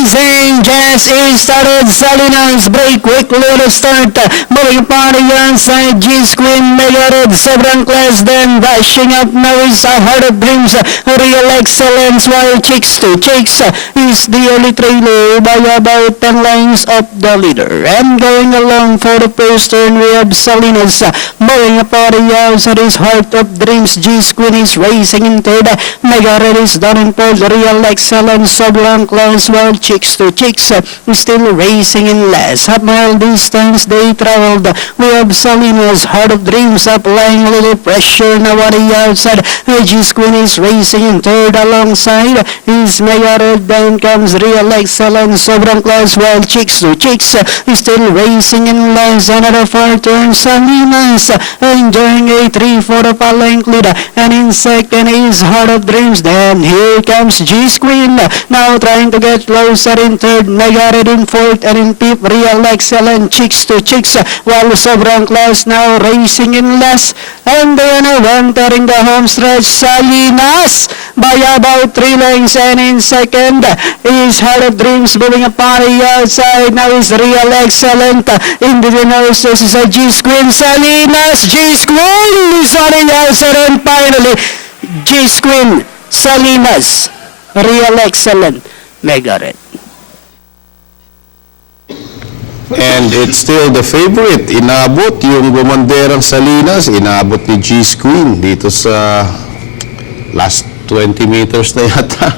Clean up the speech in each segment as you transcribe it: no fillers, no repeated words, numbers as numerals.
racing just started. Salinas break quick little start. Moving party inside G's Queen Mega Red. Sobrang class then dashing up now is Heart of Dreams. Real Excellence while Chicks to Chicks is the only trailer by about 10 lengths of the leader. And going along for the first turn we have Salinas. Moving party outside is Heart of Dreams. G's Queen is racing in third. Mega Red is down in fourth. Real Excellence Sobrang class while Chicks to Chicks still racing in last. Half mile distance they traveled. We have Salinas, Heart of Dreams applying a little pressure now on the outside. G's Queen is racing in third alongside is Mega Red. Then comes Real Excellence Sobrang class while Chicks to Chicks still racing in last. Another 4 turns. Salinas enjoying a 3/4 length lead, and in second is Heart of Dreams. Then here comes G's Queen now trying to get closer in third. Mega Red in fourth, and in fifth Real Excellent Chicks to Chicks while Sobrang class now racing in last. And then entering the home stretch, Salinas by about 3 lengths, and in second is Heart of Dreams moving a party outside. Now is Real Excellent in the noses is a G's Queen. Salinas, G's Queen is on the outside, and finally G's Queen, Salinas, Real Excellent, Mega Red. And it's still the favorite. Inabot yung bumanderang Salinas, inabot ni G's Queen dito sa last 20 meters na yata.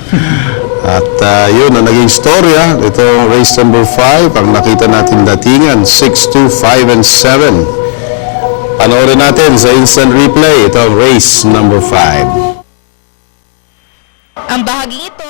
At yun ang naging storya. Ito race number 5, ang nakita natin datingan, 6, 2, 5, and 7. Panoorin natin sa instant replay. Ito ang race number 5. Ang bahaging ito